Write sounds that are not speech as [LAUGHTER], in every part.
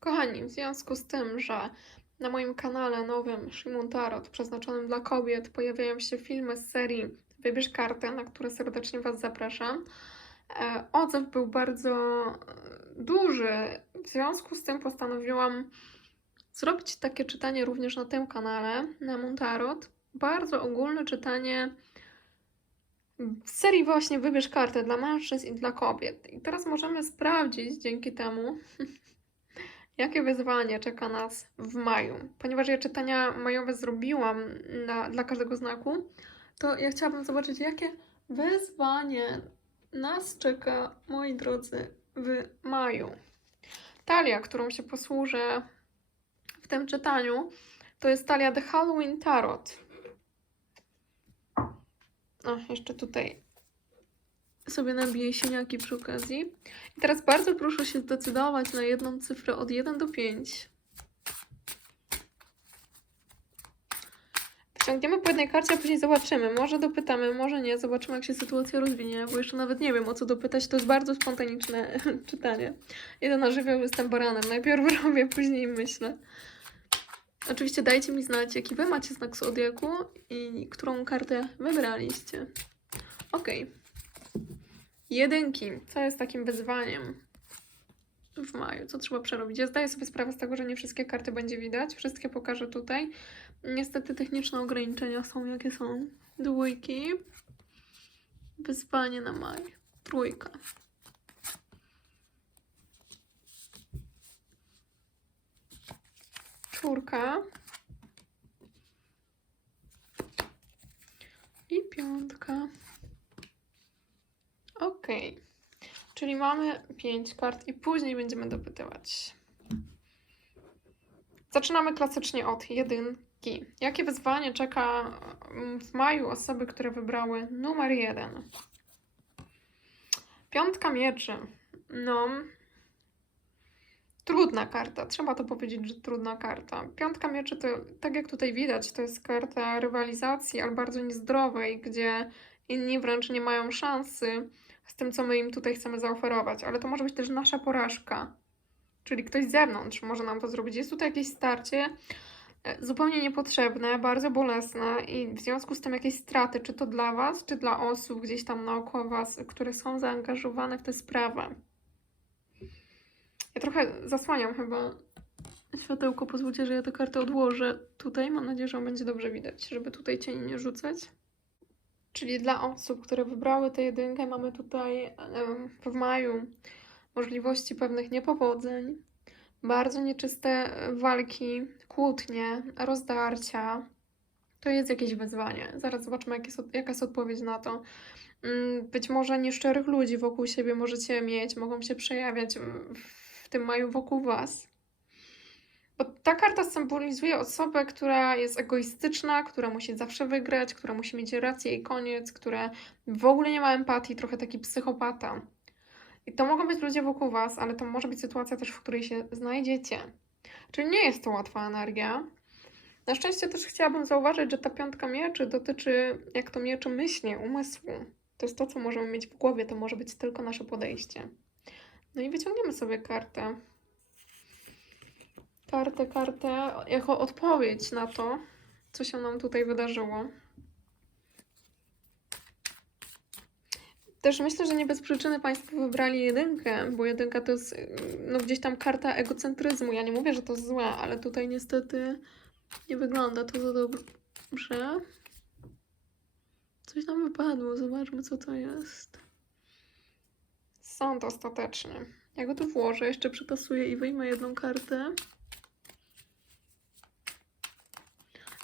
Kochani, w związku z tym, że na moim kanale nowym Shimon Tarot przeznaczonym dla kobiet pojawiają się filmy z serii Wybierz kartę, na które serdecznie Was zapraszam. E, Odzew był bardzo e, duży, w związku z tym postanowiłam zrobić takie czytanie również na tym kanale, na Montarot. Bardzo ogólne czytanie w serii właśnie Wybierz kartę dla mężczyzn i dla kobiet. I teraz możemy sprawdzić dzięki temu, [LAUGHS] jakie wyzwanie czeka nas w maju. Ponieważ ja czytania majowe zrobiłam na, dla każdego znaku, to ja chciałabym zobaczyć, jakie wyzwanie nas czeka, moi drodzy, w maju. Talia, którą się posłużę w tym czytaniu, to jest talia The Halloween Tarot. O, jeszcze tutaj sobie nabiję siniaki przy okazji. I teraz bardzo proszę się zdecydować na jedną cyfrę od 1 do 5. Wyciągniemy po jednej karcie, a później zobaczymy. Może dopytamy, może nie. Zobaczymy, jak się sytuacja rozwinie, bo jeszcze nawet nie wiem, o co dopytać. To jest bardzo spontaniczne [LAUGHS] czytanie. Jeden na żywioł jestem baranem. Najpierw [LAUGHS] robię, później myślę. Oczywiście dajcie mi znać, jaki wy macie znak zodiaku i którą kartę wybraliście. Okej. Jedynki. Co jest takim wyzwaniem w maju? Co trzeba przerobić? Ja zdaję sobie sprawę z tego, że nie wszystkie karty będzie widać. Wszystkie pokażę tutaj. Niestety techniczne ograniczenia są jakie są. Dwójki. Wyzwanie na maj. Trójka. Czwórka. I piątka. Ok. Czyli mamy pięć kart i później będziemy dopytywać. Zaczynamy klasycznie od jedynki. Jakie wyzwanie czeka mm, w maju osoby, które wybrały numer jeden? Piątka mieczy. No. Trudna karta, trzeba to powiedzieć, że trudna karta. Piątka mieczy to, tak jak tutaj widać, to jest karta rywalizacji, ale bardzo niezdrowej, gdzie inni wręcz nie mają szansy z tym, co my im tutaj chcemy zaoferować, ale to może być też nasza porażka. Czyli ktoś z zewnątrz może nam to zrobić. Jest tutaj jakieś starcie e, zupełnie niepotrzebne, bardzo bolesne i w związku z tym jakieś straty, czy to dla Was, czy dla osób gdzieś tam naokoło Was, które są zaangażowane w tę sprawę. Ja trochę zasłaniam chyba światełko. Pozwólcie, że ja tę kartę odłożę tutaj. Mam nadzieję, że ją będzie dobrze widać, żeby tutaj cieni nie rzucać. Czyli dla osób, które wybrały tę jedynkę, mamy tutaj w maju możliwości pewnych niepowodzeń, bardzo nieczyste walki, kłótnie, rozdarcia. To jest jakieś wyzwanie. Zaraz zobaczymy, jak jest, jaka jest odpowiedź na to. Mm, Być może nieszczerych ludzi wokół siebie możecie mieć, mogą się przejawiać mm, w tym maju wokół Was. Ta karta symbolizuje osobę, która jest egoistyczna, która musi zawsze wygrać, która musi mieć rację i koniec, która w ogóle nie ma empatii, trochę taki psychopata. I to mogą być ludzie wokół Was, ale to może być sytuacja też, w której się znajdziecie. Czyli nie jest to łatwa energia. Na szczęście też chciałabym zauważyć, że ta piątka mieczy dotyczy, jak to mieczy, myśli, umysłu. To jest to, co możemy mieć w głowie, to może być tylko nasze podejście. No i wyciągniemy sobie kartę. Kartę, kartę, jako odpowiedź na to, co się nam tutaj wydarzyło. Też myślę, że nie bez przyczyny Państwo wybrali jedynkę, bo jedynka to jest no, gdzieś tam karta egocentryzmu. Ja nie mówię, że to złe, ale tutaj niestety nie wygląda to za dobrze. Coś nam wypadło, zobaczmy co to jest. Sąd ostateczny. Ja go tu włożę, jeszcze przytasuję i wyjmę jedną kartę.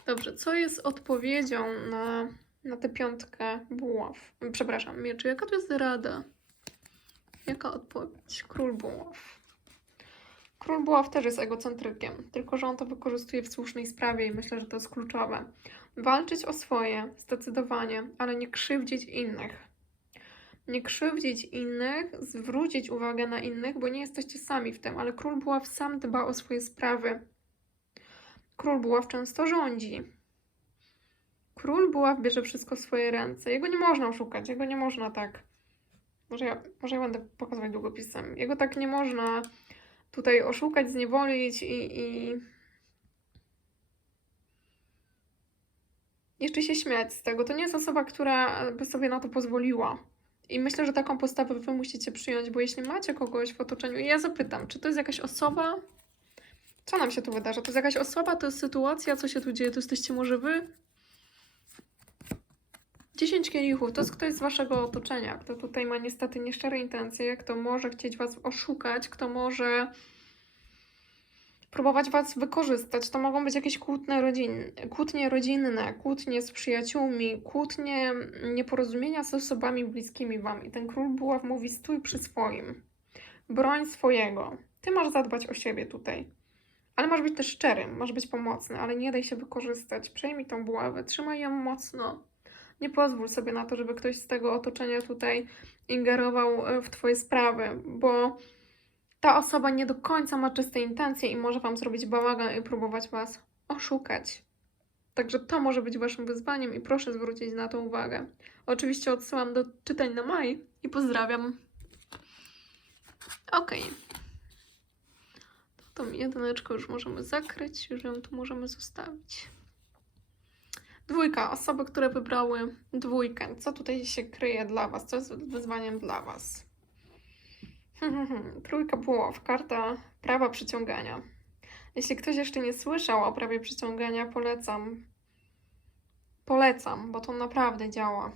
Dobrze, co jest odpowiedzią na, na tę piątkę buław? Przepraszam, mieczy. Jaka to jest rada? Jaka odpowiedź? Król buław. Król buław też jest egocentrykiem, tylko że on to wykorzystuje w słusznej sprawie i myślę, że to jest kluczowe. Walczyć o swoje, zdecydowanie, ale nie krzywdzić innych. Nie krzywdzić innych, zwrócić uwagę na innych, bo nie jesteście sami w tym, ale król buław sam dba o swoje sprawy. Król buław często rządzi. Król buław bierze wszystko w swoje ręce. Jego nie można oszukać, jego nie można tak. Może ja, może ja będę pokazywać długopisem. Jego tak nie można tutaj oszukać, zniewolić i, i jeszcze się śmiać z tego. To nie jest osoba, która by sobie na to pozwoliła. I myślę, że taką postawę wy musicie przyjąć, bo jeśli macie kogoś w otoczeniu, i ja zapytam, czy to jest jakaś osoba, co nam się tu wydarza? To jest jakaś osoba, to jest sytuacja, co się tu dzieje? To jesteście może wy? 10 kielichów, to jest ktoś z waszego otoczenia, kto tutaj ma niestety nieszczere intencje, kto może chcieć was oszukać, kto może próbować was wykorzystać. To mogą być jakieś kłótne rodzin, kłótnie rodzinne, kłótnie z przyjaciółmi, kłótnie, nieporozumienia z osobami bliskimi wam. I ten król buław mówi: stój przy swoim, broń swojego. Ty masz zadbać o siebie tutaj. Ale masz być też szczery, masz być pomocny, ale nie daj się wykorzystać. Przejmij tą buławę, trzymaj ją mocno. Nie pozwól sobie na to, żeby ktoś z tego otoczenia tutaj ingerował e, w Twoje sprawy, bo ta osoba nie do końca ma czyste intencje i może Wam zrobić bałagan i próbować Was oszukać. Także to może być Waszym wyzwaniem i proszę zwrócić na to uwagę. Oczywiście odsyłam do czytań na maj i pozdrawiam. Okej. To tą jedyneczkę już możemy zakryć, już ją tu możemy zostawić. Dwójka, osoby, które wybrały dwójkę. Co tutaj się kryje dla Was? Co jest wyzwaniem dla Was? [LAUGHS] Trójka buław, karta prawa przyciągania. Jeśli ktoś jeszcze nie słyszał o prawie przyciągania, polecam. Polecam, bo to naprawdę działa.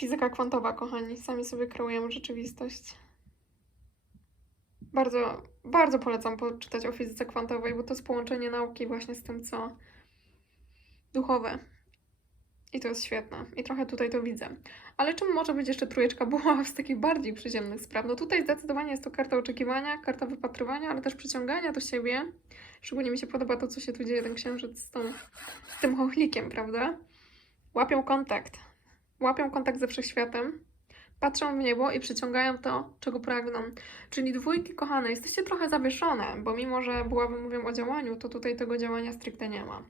Fizyka kwantowa, kochani, sami sobie kreujemy rzeczywistość. Bardzo, bardzo polecam poczytać o fizyce kwantowej, bo to jest połączenie nauki właśnie z tym, co duchowe. I to jest świetne. I trochę tutaj to widzę. Ale czym może być jeszcze trójeczka buław z takich bardziej przyziemnych spraw? No tutaj zdecydowanie jest to karta oczekiwania, karta wypatrywania, ale też przyciągania do siebie. Szczególnie mi się podoba to, co się tu dzieje, ten księżyc z, tą, z tym chochlikiem, prawda? Łapią kontakt. Łapią kontakt ze wszechświatem patrzą w niebo i przyciągają to, czego pragną. Czyli dwójki kochane, jesteście trochę zawieszone, bo mimo, że byłaby mówią o działaniu, to tutaj tego działania stricte nie ma.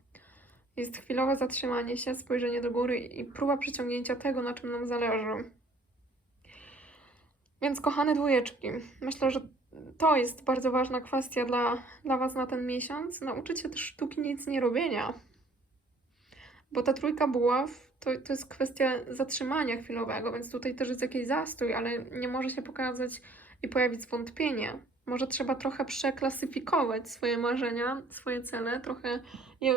Jest chwilowe zatrzymanie się, spojrzenie do góry i próba przyciągnięcia tego, na czym nam zależy. Więc kochane dwójeczki, myślę, że to jest bardzo ważna kwestia dla, dla Was na ten miesiąc. Nauczyć się też sztuki nic nie robienia. Bo ta trójka buław to, to jest kwestia zatrzymania chwilowego, więc tutaj też jest jakiś zastój, ale nie może się pokazać i pojawić zwątpienie. Może trzeba trochę przeklasyfikować swoje marzenia, swoje cele, trochę je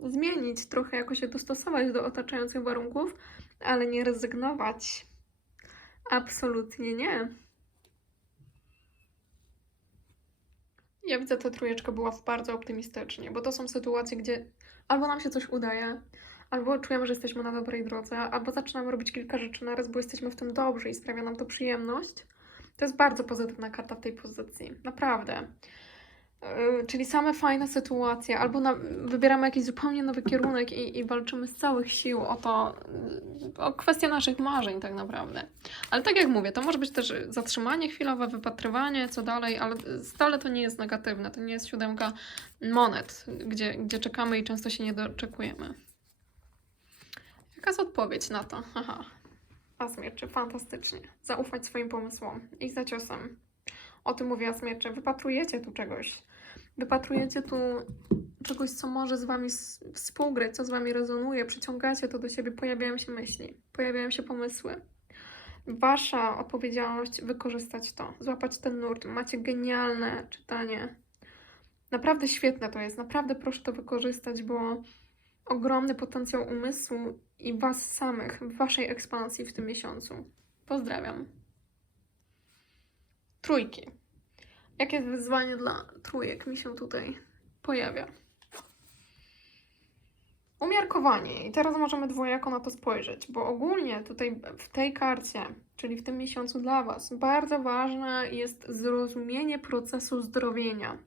zmienić, trochę jakoś się dostosować do otaczających warunków, ale nie rezygnować. Absolutnie nie. Ja widzę tę trójeczkę była bardzo optymistycznie, bo to są sytuacje, gdzie albo nam się coś udaje, albo czujemy, że jesteśmy na dobrej drodze, albo zaczynamy robić kilka rzeczy naraz, bo jesteśmy w tym dobrzy i sprawia nam to przyjemność. To jest bardzo pozytywna karta w tej pozycji, naprawdę. Yy, czyli same fajne sytuacje, albo na, wybieramy jakiś zupełnie nowy kierunek i, i walczymy z całych sił o to, yy, o kwestię naszych marzeń tak naprawdę. Ale tak jak mówię, to może być też zatrzymanie chwilowe, wypatrywanie, co dalej, ale stale to nie jest negatywne, to nie jest siódemka monet, gdzie, gdzie czekamy i często się nie doczekujemy. Jaka jest odpowiedź na to? Aha. Asmierczy, fantastycznie. Zaufać swoim pomysłom i za ciosem. O tym mówię Asmiercze. Wypatrujecie tu czegoś. Wypatrujecie tu czegoś, co może z wami współgrać, co z wami rezonuje. Przyciągacie to do siebie, pojawiają się myśli, pojawiają się pomysły. Wasza odpowiedzialność wykorzystać to, złapać ten nurt. Macie genialne czytanie. Naprawdę świetne to jest. Naprawdę proszę to wykorzystać, bo ogromny potencjał umysłu i Was samych w Waszej ekspansji w tym miesiącu. Pozdrawiam. Trójki. Jakie wyzwanie dla trójek mi się tutaj pojawia? Umiarkowanie. I teraz możemy dwojako na to spojrzeć, bo ogólnie tutaj w tej karcie, czyli w tym miesiącu dla Was, bardzo ważne jest zrozumienie procesu zdrowienia.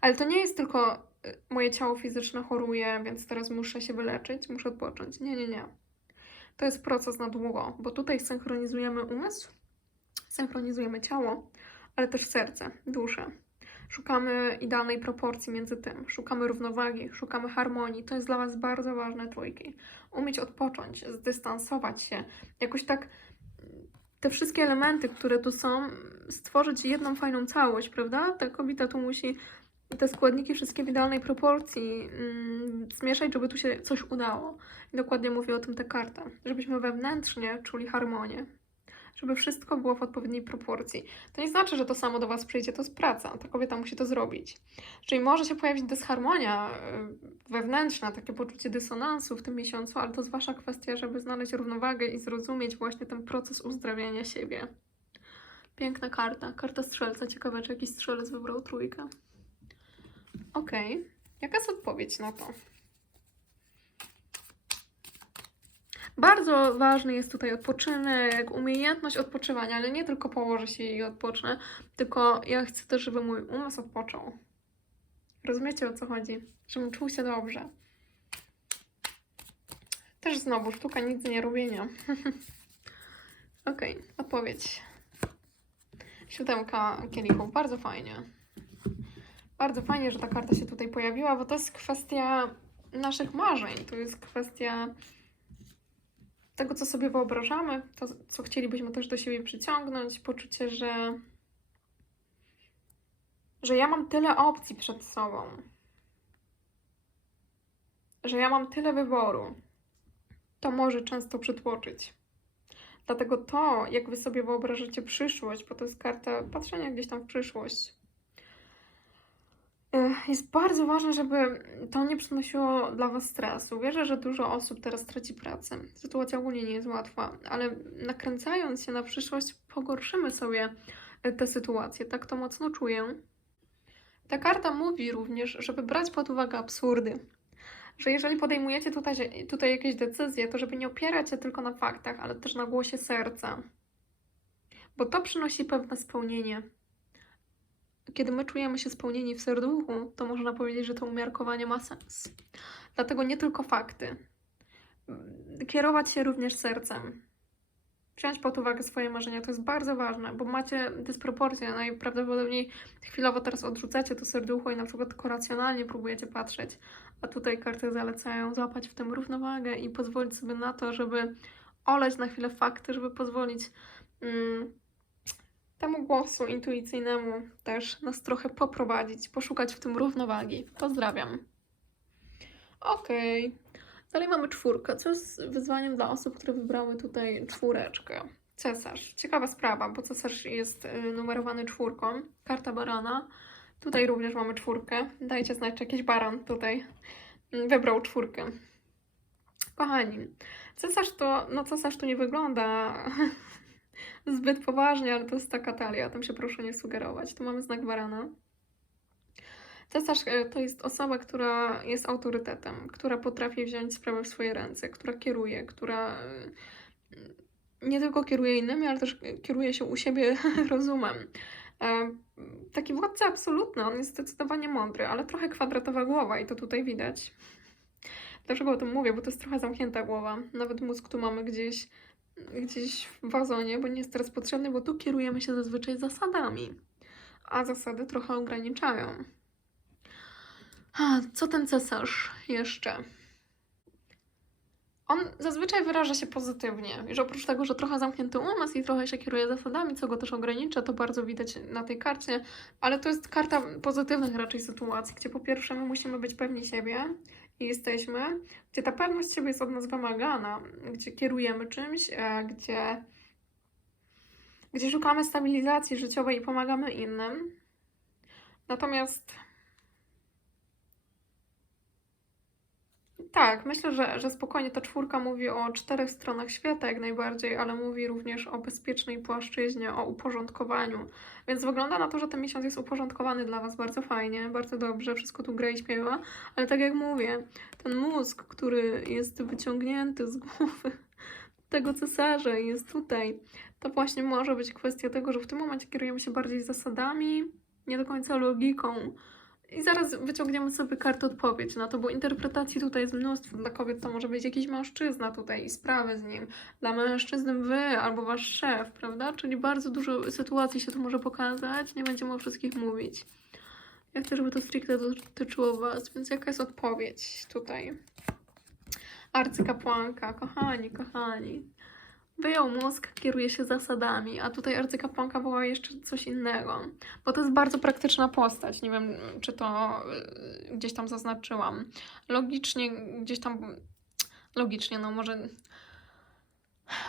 Ale to nie jest tylko moje ciało fizyczne choruje, więc teraz muszę się wyleczyć, muszę odpocząć. Nie, nie, nie. To jest proces na długo, bo tutaj synchronizujemy umysł, synchronizujemy ciało, ale też serce, duszę. Szukamy idealnej proporcji między tym, szukamy równowagi, szukamy harmonii. To jest dla Was bardzo ważne, trójki. Umieć odpocząć, zdystansować się, jakoś tak te wszystkie elementy, które tu są, stworzyć jedną fajną całość, prawda? Ta kobieta tu musi te składniki wszystkie w idealnej proporcji mm, zmieszać, żeby tu się coś udało. I dokładnie mówi o tym ta karta. Żebyśmy wewnętrznie czuli harmonię. Żeby wszystko było w odpowiedniej proporcji. To nie znaczy, że to samo do Was przyjdzie, to jest praca. Ta kobieta musi to zrobić. Czyli może się pojawić dysharmonia y, wewnętrzna, takie poczucie dysonansu w tym miesiącu, ale to jest Wasza kwestia, żeby znaleźć równowagę i zrozumieć właśnie ten proces uzdrawiania siebie. Piękna karta. Karta strzelca. Ciekawe, czy jakiś strzelec wybrał trójkę. Okej. Jaka jest odpowiedź na to? Bardzo ważny jest tutaj odpoczynek, umiejętność odpoczywania, ale nie tylko położę się i odpocznę, tylko ja chcę też, żeby mój umysł odpoczął. Rozumiecie o co chodzi? Żebym czuł się dobrze. Też znowu sztuka nic nie robienia. [LAUGHS] Okej, odpowiedź. Siódemka kielichów, bardzo fajnie. Bardzo fajnie, że ta karta się tutaj pojawiła, bo to jest kwestia naszych marzeń. To jest kwestia tego, co sobie wyobrażamy, to, co chcielibyśmy też do siebie przyciągnąć, poczucie, że, że ja mam tyle opcji przed sobą, że ja mam tyle wyboru. To może często przytłoczyć. Dlatego to, jak wy sobie wyobrażacie przyszłość, bo to jest karta patrzenia gdzieś tam w przyszłość, Jest bardzo ważne, żeby to nie przynosiło dla Was stresu. Wierzę, że dużo osób teraz traci pracę. Sytuacja ogólnie nie jest łatwa, ale nakręcając się na przyszłość, pogorszymy sobie e, tę sytuację. Tak to mocno czuję. Ta karta mówi również, żeby brać pod uwagę absurdy. Że jeżeli podejmujecie tutaj, tutaj jakieś decyzje, to żeby nie opierać się tylko na faktach, ale też na głosie serca. Bo to przynosi pewne spełnienie kiedy my czujemy się spełnieni w serduchu, to można powiedzieć, że to umiarkowanie ma sens. Dlatego nie tylko fakty. Kierować się również sercem. Wziąć pod uwagę swoje marzenia to jest bardzo ważne, bo macie dysproporcje. Najprawdopodobniej chwilowo teraz odrzucacie to serducho i na przykład tylko racjonalnie próbujecie patrzeć, a tutaj karty zalecają złapać w tym równowagę i pozwolić sobie na to, żeby oleć na chwilę fakty, żeby pozwolić. Mm, temu głosu intuicyjnemu też nas trochę poprowadzić, poszukać w tym równowagi. Pozdrawiam. Okej. Dalej mamy czwórkę. Co jest wyzwaniem dla osób, które wybrały tutaj czwóreczkę? Cesarz. Ciekawa sprawa, bo cesarz jest y, numerowany czwórką. Karta barana. Tutaj również mamy czwórkę. Dajcie znać, czy jakiś baran tutaj mm, wybrał czwórkę. Kochani, cesarz to, no cesarz tu nie wygląda [LAUGHS] zbyt poważnie, ale to jest taka talia, tam się proszę nie sugerować. Tu mamy znak barana. Cesarz e, to jest osoba, która jest autorytetem, która potrafi wziąć sprawę w swoje ręce, która kieruje, która e, nie tylko kieruje innymi, ale też kieruje się u siebie [LAUGHS] rozumem. E, Taki władca absolutny, on jest zdecydowanie mądry, ale trochę kwadratowa głowa i to tutaj widać. Dlaczego o tym mówię? Bo to jest trochę zamknięta głowa. Nawet mózg tu mamy gdzieś gdzieś w wazonie, bo nie jest teraz potrzebny, bo tu kierujemy się zazwyczaj zasadami, a zasady trochę ograniczają. A, co ten cesarz jeszcze? On zazwyczaj wyraża się pozytywnie, że oprócz tego, że trochę zamknięty umysł i trochę się kieruje zasadami, co go też ogranicza, to bardzo widać na tej karcie, ale to jest karta pozytywnych raczej sytuacji, gdzie po pierwsze my musimy być pewni siebie, i jesteśmy, gdzie ta pewność siebie jest od nas wymagana, gdzie kierujemy czymś, e, gdzie, gdzie szukamy stabilizacji życiowej i pomagamy innym. Natomiast tak, myślę, że, że spokojnie ta czwórka mówi o czterech stronach świata jak najbardziej, ale mówi również o bezpiecznej płaszczyźnie, o uporządkowaniu. Więc wygląda na to, że ten miesiąc jest uporządkowany dla Was bardzo fajnie, bardzo dobrze, wszystko tu gra i śpiewa, ale tak jak mówię, ten mózg, który jest wyciągnięty z głowy tego cesarza jest tutaj, to właśnie może być kwestia tego, że w tym momencie kierujemy się bardziej zasadami, nie do końca logiką. I zaraz wyciągniemy sobie kartę odpowiedź na to, bo interpretacji tutaj jest mnóstwo. Dla kobiet to może być jakiś mężczyzna tutaj i sprawy z nim. Dla mężczyzn wy albo wasz szef, prawda? Czyli bardzo dużo sytuacji się tu może pokazać. Nie będziemy o wszystkich mówić. Ja chcę, żeby to stricte dotyczyło was, więc jaka jest odpowiedź tutaj? Arcykapłanka, kochani, kochani. Wyjął mózg, kieruje się zasadami, a tutaj arcykapłanka woła jeszcze coś innego. Bo to jest bardzo praktyczna postać. Nie wiem, czy to y, gdzieś tam zaznaczyłam. Logicznie, gdzieś tam. Logicznie, no może.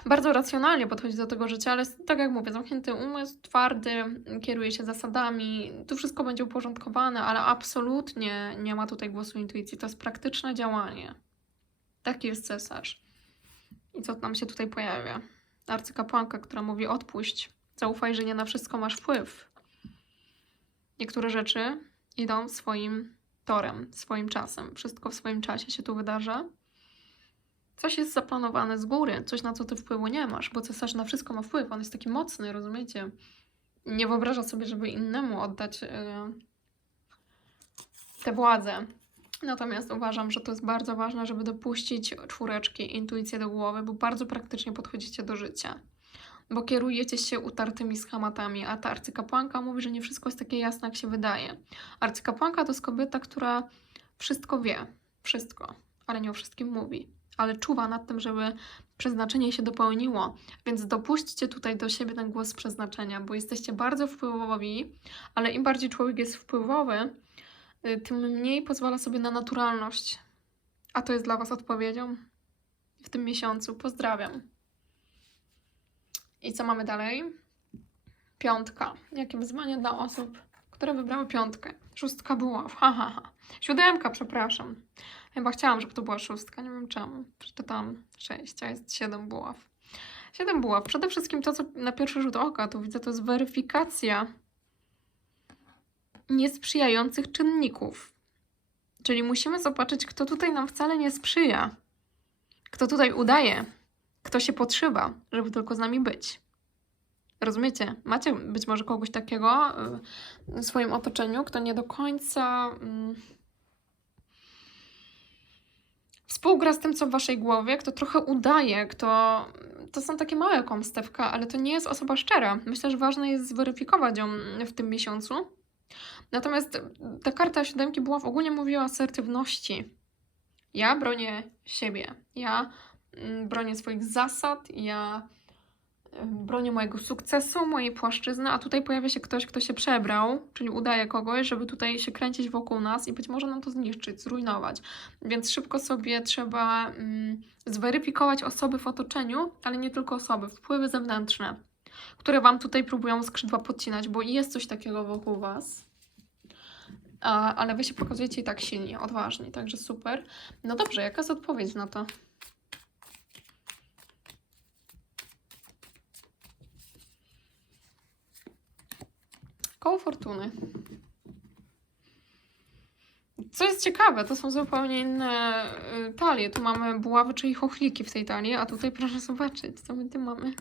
Bardzo racjonalnie podchodzi do tego życia, ale tak jak mówię, zamknięty umysł, twardy, kieruje się zasadami, tu wszystko będzie uporządkowane, ale absolutnie nie ma tutaj głosu intuicji. To jest praktyczne działanie. Taki jest cesarz. I co nam się tutaj pojawia? Arcykapłanka, która mówi odpuść, zaufaj, że nie na wszystko masz wpływ. Niektóre rzeczy idą swoim torem, swoim czasem. Wszystko w swoim czasie się tu wydarza. Coś jest zaplanowane z góry, coś na co ty wpływu nie masz, bo cesarz na wszystko ma wpływ. On jest taki mocny, rozumiecie? Nie wyobraża sobie, żeby innemu oddać yy, tę władzę. Natomiast uważam, że to jest bardzo ważne, żeby dopuścić czwóreczki, intuicję do głowy, bo bardzo praktycznie podchodzicie do życia. Bo kierujecie się utartymi schematami, a ta arcykapłanka mówi, że nie wszystko jest takie jasne, jak się wydaje. Arcykapłanka to jest kobieta, która wszystko wie, wszystko, ale nie o wszystkim mówi. Ale czuwa nad tym, żeby przeznaczenie się dopełniło. Więc dopuśćcie tutaj do siebie ten głos przeznaczenia, bo jesteście bardzo wpływowi, ale im bardziej człowiek jest wpływowy, tym mniej pozwala sobie na naturalność. A to jest dla Was odpowiedzią w tym miesiącu. Pozdrawiam. I co mamy dalej? Piątka. Jakie wyzwanie dla osób, które wybrały piątkę? Szóstka buław. Ha, ha, ha. Siódemka, przepraszam. Chyba chciałam, żeby to była szóstka, nie wiem czemu. Przeczytałam sześć, a jest siedem buław. Siedem buław. Przede wszystkim to, co na pierwszy rzut oka tu widzę, to jest weryfikacja niesprzyjających czynników. Czyli musimy zobaczyć, kto tutaj nam wcale nie sprzyja. Kto tutaj udaje. Kto się podszywa, żeby tylko z nami być. Rozumiecie? Macie być może kogoś takiego y, w swoim otoczeniu, kto nie do końca mm, współgra z tym, co w waszej głowie, kto trochę udaje, kto. To są takie małe kłamstewka, ale to nie jest osoba szczera. Myślę, że ważne jest zweryfikować ją w tym miesiącu. Natomiast ta karta siódemki była w ogóle mówiła o asertywności. Ja bronię siebie. Ja mm, bronię swoich zasad. Ja bronię mojego sukcesu, mojej płaszczyzny, a tutaj pojawia się ktoś, kto się przebrał, czyli udaje kogoś, żeby tutaj się kręcić wokół nas i być może nam to zniszczyć, zrujnować. Więc szybko sobie trzeba mm, zweryfikować osoby w otoczeniu, ale nie tylko osoby, wpływy zewnętrzne, które Wam tutaj próbują skrzydła podcinać, bo jest coś takiego wokół Was. A, ale Wy się pokazujecie i tak silnie, odważnie, także super. No dobrze, jaka jest odpowiedź na to? Koło fortuny. Co jest ciekawe, to są zupełnie inne y, talie. Tu mamy buławy, czyli chochliki w tej talii, a tutaj proszę zobaczyć, co my tu mamy.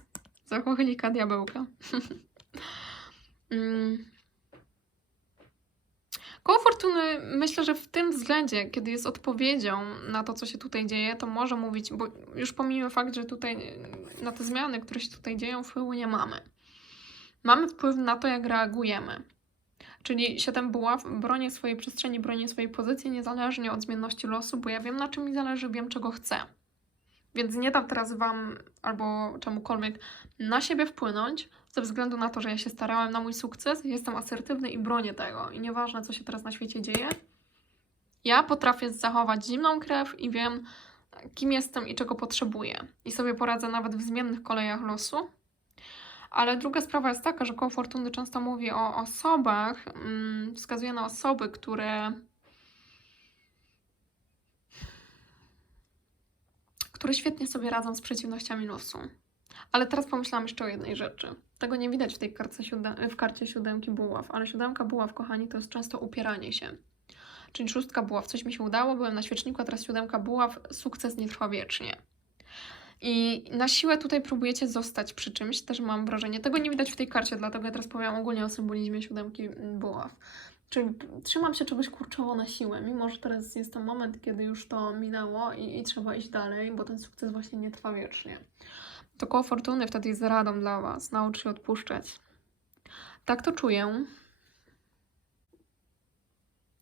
Za chochlika diabełka. [LAUGHS] Mm. Koło fortuny myślę, że w tym względzie, kiedy jest odpowiedzią na to, co się tutaj dzieje, to może mówić, bo już pomijmy fakt, że tutaj na te zmiany, które się tutaj dzieją, wpływu nie mamy. Mamy wpływ na to, jak reagujemy. Czyli siedem buław bronię swojej przestrzeni, bronię swojej pozycji niezależnie od zmienności losu, bo ja wiem na czym mi zależy, wiem czego chcę. Więc nie dam teraz Wam albo czemukolwiek na siebie wpłynąć, ze względu na to, że ja się starałem na mój sukces, jestem asertywny i bronię tego. I nieważne, co się teraz na świecie dzieje, ja potrafię zachować zimną krew i wiem, kim jestem i czego potrzebuję. I sobie poradzę nawet w zmiennych kolejach losu. Ale druga sprawa jest taka, że koło fortuny często mówi o osobach, mm, wskazuje na osoby, które które świetnie sobie radzą z przeciwnościami losu. Ale teraz pomyślałam jeszcze o jednej rzeczy. Tego nie widać w tej karcie, siódem, w karcie siódemki buław, ale siódemka buław, kochani, to jest często upieranie się. Czyli szóstka buław, coś mi się udało, byłem na świeczniku, a teraz siódemka buław, sukces nie trwa wiecznie. I na siłę tutaj próbujecie zostać przy czymś, też mam wrażenie. Tego nie widać w tej karcie, dlatego ja teraz powiem ogólnie o symbolizmie siódemki buław. Czyli trzymam się czegoś kurczowo na siłę, mimo że teraz jest ten moment, kiedy już to minęło i, i trzeba iść dalej, bo ten sukces właśnie nie trwa wiecznie. To koło fortuny wtedy jest radą dla Was. Naucz się odpuszczać. Tak to czuję.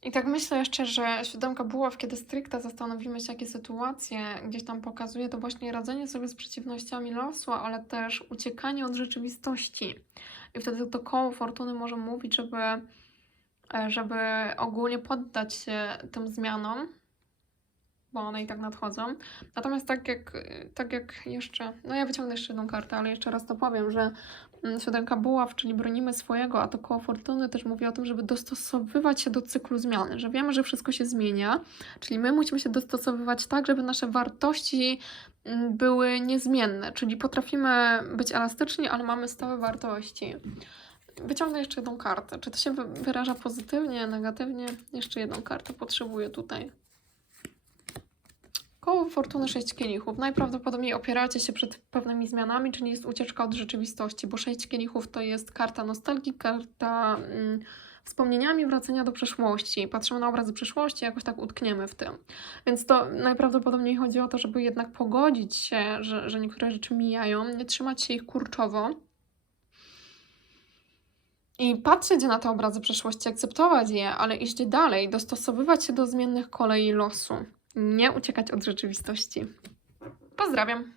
I tak myślę jeszcze, że siódemka buław, kiedy stricte zastanowimy się, jakie sytuacje gdzieś tam pokazuje, to właśnie radzenie sobie z przeciwnościami losu, ale też uciekanie od rzeczywistości. I wtedy to koło fortuny może mówić, żeby, żeby ogólnie poddać się tym zmianom, bo one i tak nadchodzą. Natomiast tak jak, tak jak jeszcze, no ja wyciągnę jeszcze jedną kartę, ale jeszcze raz to powiem, że mm, siódemka buław, czyli bronimy swojego, a to koło fortuny też mówi o tym, żeby dostosowywać się do cyklu zmiany, że wiemy, że wszystko się zmienia, czyli my musimy się dostosowywać tak, żeby nasze wartości mm, były niezmienne, czyli potrafimy być elastyczni, ale mamy stałe wartości. Wyciągnę jeszcze jedną kartę. Czy to się wy- wyraża pozytywnie, negatywnie? Jeszcze jedną kartę potrzebuję tutaj. Koło fortuny 6 kielichów. Najprawdopodobniej opieracie się przed pewnymi zmianami, czyli jest ucieczka od rzeczywistości, bo 6 kielichów to jest karta nostalgii, karta mm, wspomnieniami wracania do przeszłości. Patrzymy na obrazy przeszłości, jakoś tak utkniemy w tym. Więc to najprawdopodobniej chodzi o to, żeby jednak pogodzić się, że, że niektóre rzeczy mijają, nie trzymać się ich kurczowo. I patrzeć na te obrazy przeszłości, akceptować je, ale iść dalej, dostosowywać się do zmiennych kolei losu. Nie uciekać od rzeczywistości. Pozdrawiam.